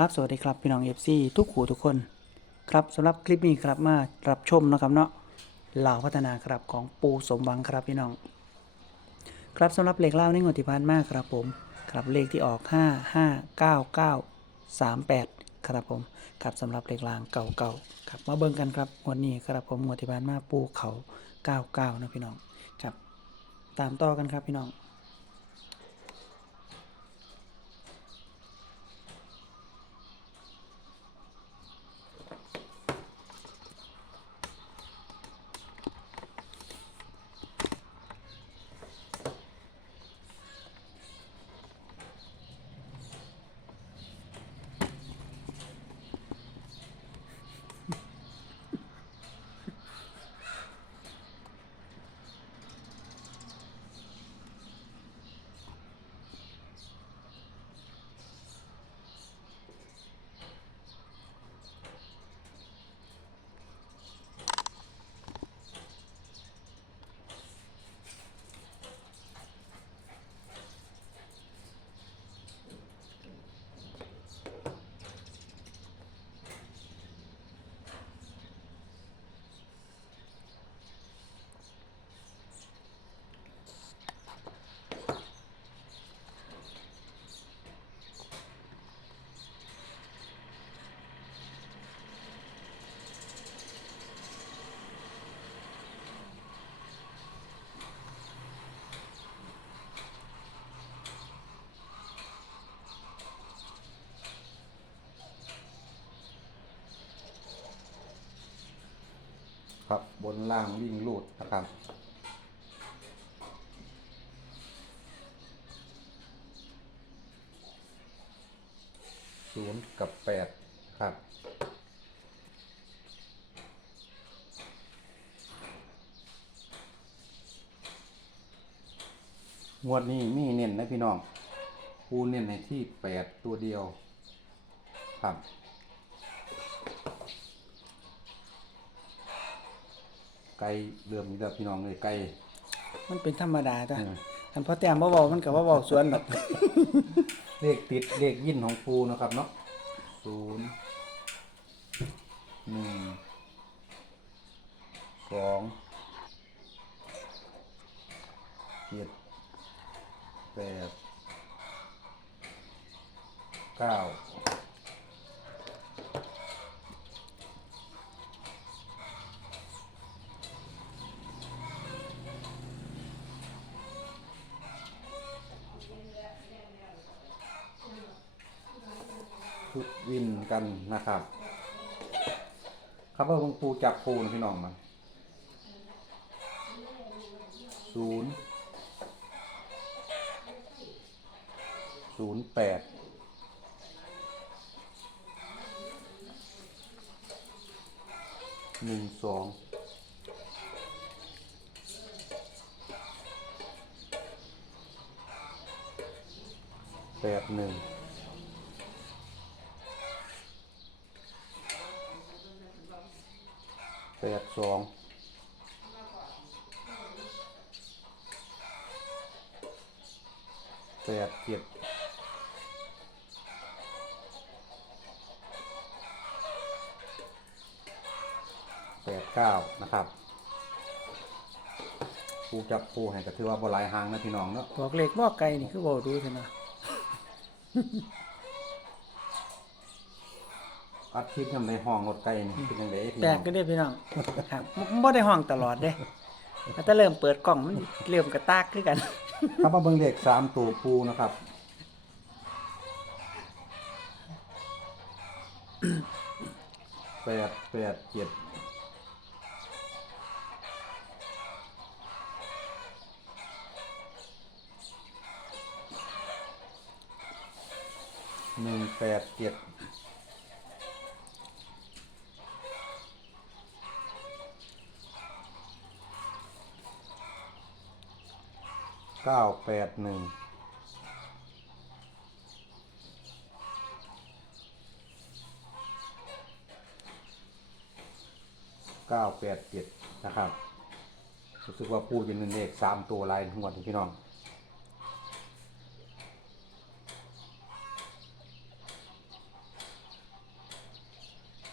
ครับสวัสดีครับพี่น้อง FC ทุกขู่ทุกคนครับสำหรับคลิปนี้ครับมารับชมนะครับเนาะเหล่าพัฒนาครับของปูสมหวังครับพี่น้อง ครับสำหรับเลขเล่าในงวดที่ผ่านมาครับผมครับเลขที่ออก 5 5 9 9 3 8 ครับผมครับสำหรับเลขลางเก่าๆครับมาเบิ่งกันครับงวดนี้ครับผมงวดที่ผ่านมาปูเขา 99นะพี่น้องครับตามต่อกันครับพี่น้อง ครับบนล่างวิ่งลูดนะครับ ศูนย์กับแปดครับ งวดนี้มีเน้นนะพี่น้องคูเน้นในที่แปดตัวเดียว ครับ ไก่เริ่มนี้แล้วพี่น้องเลยไก่มันเป็นธรรมดาจ้ะอืมอันพอแต้มบ่เว้ามันก็บ่เว้าสวนดอกเลขติดเลขยินของปูนะครับเนาะศูนย์หนึ่งสองเจ็ดแปดเก้าชุดวิน กันนะครับครับว่าหลวงปู่จับปูนะพี่น้องมันศูนย์ศูนย์แปดหนึ่งสองแปดหนึ่ง แปดสองแปดเจ็ดแปดเก้านะครับปูจับปูให้ก็ถือว่าบหลายหางนะพี่น้องเนาะ บอกเลขบ่ไกลนี่คือเว้าดูซั่นนะ อัดคลิปทำในห้องรถไก่นี่เป็นยังไงพี่แปลน้กองก็ได้พี่น้อง ครับมันบ่ได้ห้องตลอดเด้แต่เริ่มเปิดกล้องมันเริ่มกระตากคือกัน ครับมาเบิ่งเลขสามตัวปูนะครับแปดแปดเจ็ดหนึ่งแปดเจ็ด ก้าแปดหนึ่งเก้าแปดเจ็ดนะครับรู้สึกว่าพูดเป็นเลขสามตัวลายทั้งหมดพี่น้อง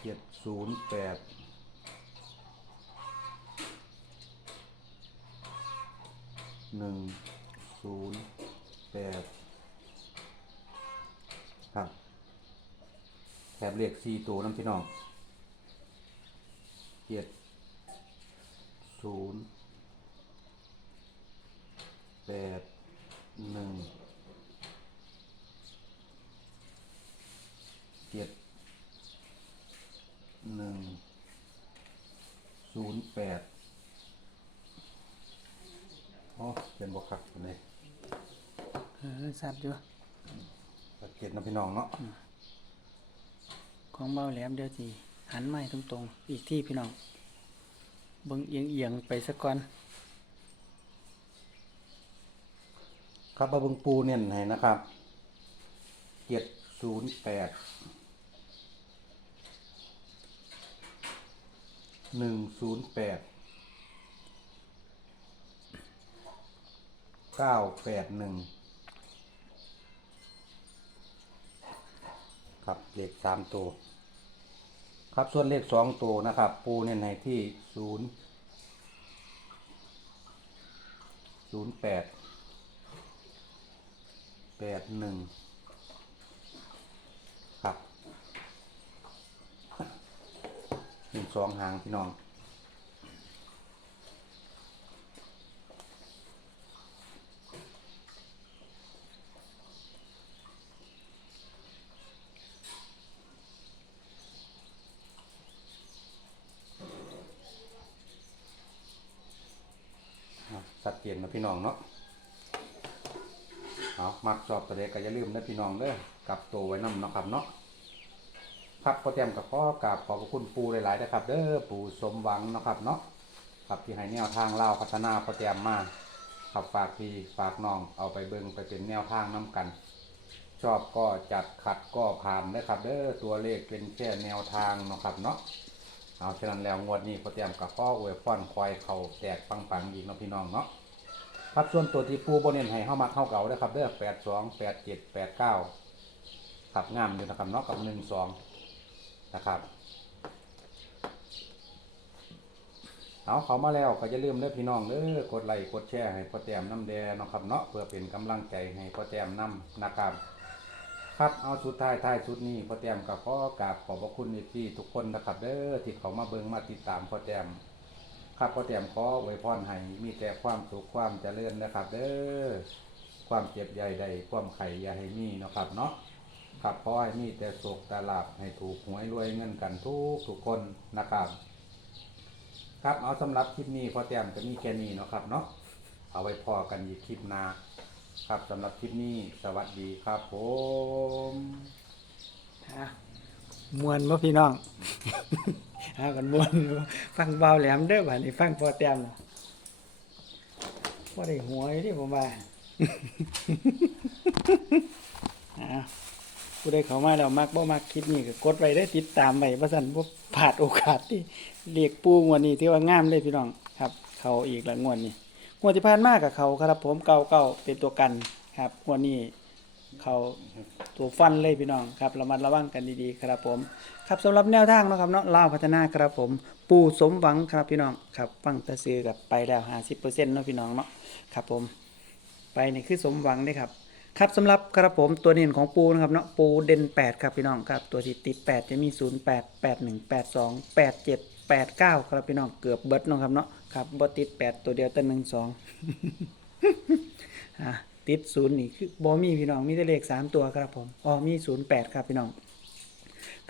เจ็ดศูนย์แปดหนึ่ง ศูนย์แปดครับแถบเลขสี่ตัวน้ำพี่น้องเจ็ดศูนย์แปดหนึ่งเจ็ดหนึ่งศูนย์แปดอ๋อเป็นบวกครับอันนี้เออ สัตว์อยู่สังเกตนะพี่น้องเนาะของเบาแหลมเดี๋ยวสิหันไม้ตรงๆ อีกที่พี่น้องเบิ่งเอียงๆไปสักก่อน ครับมาเบิงปูเน่นให้นะครับเจ็ดศูนย์แปดหนึ่งศูนย์แปดเก้าแปดหนึ่ง ครับเลขสามตัว ครับส่วนเลขสองตัวนะครับ ปูเน่นให้ที่ศูนย์ศูนย์แปดแปดหนึ่งครับหนึ่งสองหางพี่น้อง อะ ชัดเจนนะพี่น้องเนาะเอามักชอบตัวเด็กก็อย่าลืมนะพี่น้องเด้อกลับตัวไว้น้ำเนาะครับเนาะครับพอเตรียมกับพ่อกราบขอบคุณปูหลายๆนะครับ เด้อปูสมหวังเนาะครับเนาะครับที่ให้แนวทางเล่าพัฒนาพอเตรียมมาครับฝากพี่ฝากน้องเอาไปเบิ่งไปเป็นแนวทางน้กัน ชอบก็จัดขัดก็ผ่านนะครับ เด้อตัวเลขเป็นแค่แนวทางเนาะครับเนาะ เอาฉะนั้นแล้วงวดนี้พอเตรียมกับพ่ออวยพรควายเขาแตกปังๆอีกเนาะพี่น้องเนาะครับส่วนตัวที่ปูโบเน้นให้เข้ามาเข้าเก่าได้ครับเด้อแปดสองแปดเจ็ดแปดเก้าขับงามอยู่นะครับเนาะกับหนึ่งสองนะครับเอาเขามาแล้วก็จะลืมเด้อพี่น้องเด้อกดไลค์กดแชร์ให้พ่อแต้มน้ำแดงเนาะครับเนาะเพื่อเป็นกำลังใจให้พ่อแต้มน้ำนะครับ ครับเอาสุดท้ายท้ายสุดนี้พ่อแต้มกับพ่อกราบขอบพระคุณที่ทุกคนนะครับเด้อที่เขามาเบิ่งมาติดตามพ่อแต้มครับพ่อเตรียมขอไว้พรให้มีแต่ความสุขความเจริญนะครับ เด้อความเจ็บใหญ่ใดความไข่ยาให้มีนะครับเนาะครับขอให้มีแต่สุขแต่ลาบให้ถูกหวยรวยเงินกันทุกทุกคนนะครับ ครับเอาสำหรับคลิปนี้พ่อเตรียมจะมีแค่นี้นะครับเนาะเอาไว้พอกันอีกคลิปหน้า ครับสำหรับคลิปนี้สวัสดีครับผมฮะมวนบ่พี่น้องหากันมวนอยู่ฟังเบาแหลมเด้อบัดนี้ฟังพอแต้มน่ะบ่ได้หัวอยู่ที่ผมว่า อ่าผู้ใดเข้ามาแล้วมักบ่มักคลิปนี้ก็กดไว้ได้อติดตามไว้บ่ซั่นบ่พลาดโอกาสที่เรียกปูงวดนี้ที่ว่างามเลยพี่น้องครับ เข้าอีกแล้วงวดนี้ งวดที่ผ่านมากับเขาครับผมเก่าๆเป็นตัวกันครับงวดนี้เขาตัวฟันเลยพี่น้องครับระมัดระวังกันดีๆครับผม ครับสำหรับแนวทางนะครับเนาะลาวพัฒนาครับผม ปู่สมหวังครับพี่น้องครับฟังแตะซื้อกับไปแล้ว50%เนาะพี่น้องเนาะครับผม ไปนี่คือสมหวังเด้ครับครับสำหรับครับผมตัวเด่นของปูนะครับเนาะปูเด่น8 ครับพี่น้องครับ ตัวที่ติด 8 จะมี 0 8 8 1 8 2 8 7 8 9 ครับพี่น้องเกือบเบิดเนาะครับเนาะ ครับบ่ติด8ตัวเดียวแต่1 2อะติดศูนย์นี่คือบ่มีพี่น้องมีแต่เลขสามตัวครับผมอ๋อมีศูนย์แปดครับพี่น้อง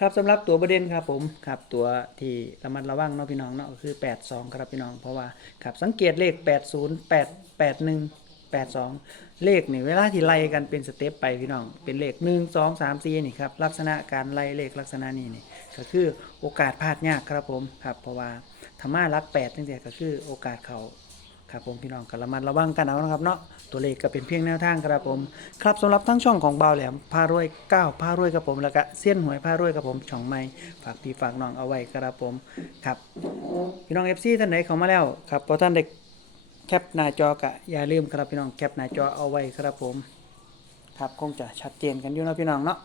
ครับสำหรับตัวประเด็นครับผมครับตัวที่ระมัดระวังเนาะพี่น้องเนาะก็คือ82ครับพี่น้อง เพราะว่าครับสังเกตเลข80 8 81 82เลขนี่เวลาที่ไล่กันเป็นสเต็ปไปพี่น้อง เป็นเลข1 2 3 4นี่ครับลักษณะการไล่เลขลักษณะนี้นี่ก็คือโอกาสพลาดยากครับผมครับเพราะว่า ธรรมะรัก8ตั้งแต่ก็คือโอกาสเขาครับผมพี่น้องก็ระมัดระวังกันเอานะครับเนาะตัวเลขก็เป็นเพียงแนวทางครับผม ครับสำหรับทั้งช่องของเบาแหลมพารวย9พารวยครับผมแล้วก็เส้นหวยพารวยครับผมช่องใหม่ฝากพี่ฝากน้องเอาไว้ครับผมครับพี่น้อง FC ท่านไหนเข้ามาแล้วครับพอท่านได้แคปหน้าจอกะอย่าลืมครับพี่น้องแคปหน้าจอเอาไว้ครับผม ครับคงจะชัดเจนกันอยู่นะพี่น้องเนาะ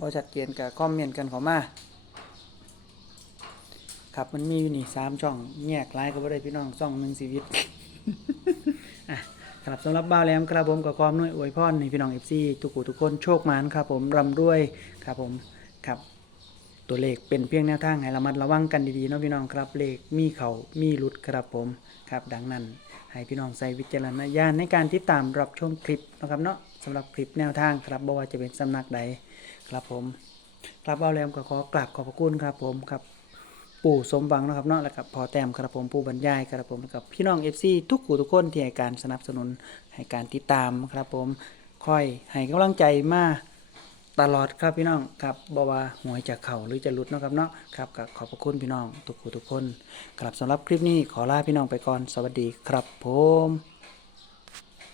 บ่ชัดเจนก็คอมเมนต์กันเข้ามา ครับมันมีอยู่นี่สามช่องแยกหลายก็บ่ได้พี่น้องช่องหนึ่งชีวิตอะครับสำหรับบ่าแหลมครับผมกับความนุ่ยอวยพรในพี่น้อง FC ทุกผู้ทุกคนโชคมานครับผมร่ำรวยครับผมครับตัวเลขเป็นเพียงแนวทางให้ระมัดระวังกันดีๆเนาะพี่น้องครับเลขมีเขามีหลุดครับผมครับ ดังนั้นให้พี่น้องใส่วิจารณญาณในการติดตามรับชมคลิปนะครับเนาะสำหรับคลิปแนวทางครับบ่ว่าจะเป็นสำนักใดครับผม ครับเอาแล้วก็ขอกราบขอบพระคุณครับผมครับ ปู่สมหวังนะครับเนาะแล้วกับพอแต้มครับผมปู่บรรยายครับผมแล้วกับพี่น้อง FC ทุกผู้ทุกคนที่ให้การสนับสนุนให้การติดตามครับผมคอยให้กำลังใจมาตลอดครับพี่น้องครับบ่ว่าหวยจะเข่าหรือจะหลุดเนาะครับเนาะครับก็ขอบพระคุณพี่น้องทุกผู้ทุกคนครับสำหรับคลิปนี้ขอลาพี่น้องไปก่อนสวัสดีครับผม